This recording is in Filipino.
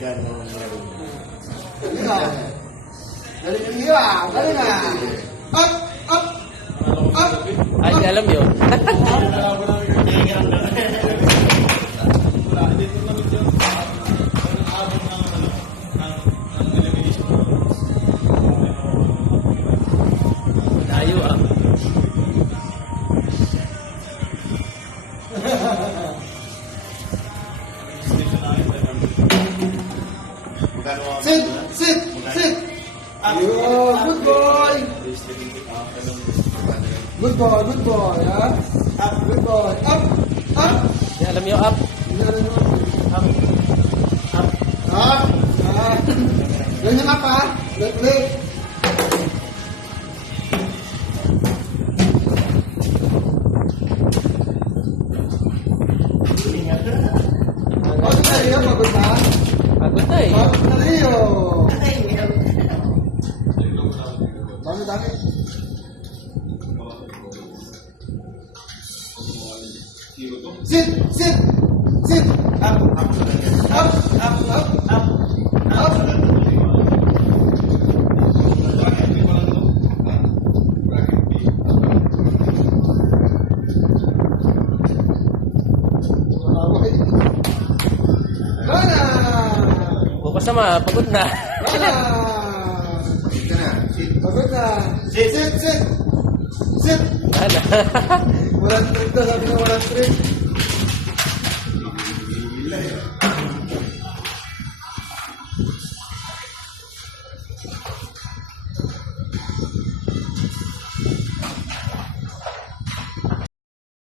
Ganon. Galing na. Galing yung hiwa. Galing na. Up! Up! Up! Ay, di alam yun. Layo ah. Sit! Sit! Sit! Ayun, good boy! Good boy, good boy, ha? Up, good boy. Up! Up! Di alam yung up. Hindi na rin naman. Up. Up. Up! Ah! Ganyan up, ha? Leg. Pagod na rin, pagod na. Pagod na eh. Pagod na rin, oh. Dami. Sit! Sit! Sit! Up! Up! Up! Up! Up! Up! Gana! Bukas naman, pagod na. Gana! Pagod na. Sit! Sit! Sit! Sit! Wala. Walang trip na, sabi na walang trip.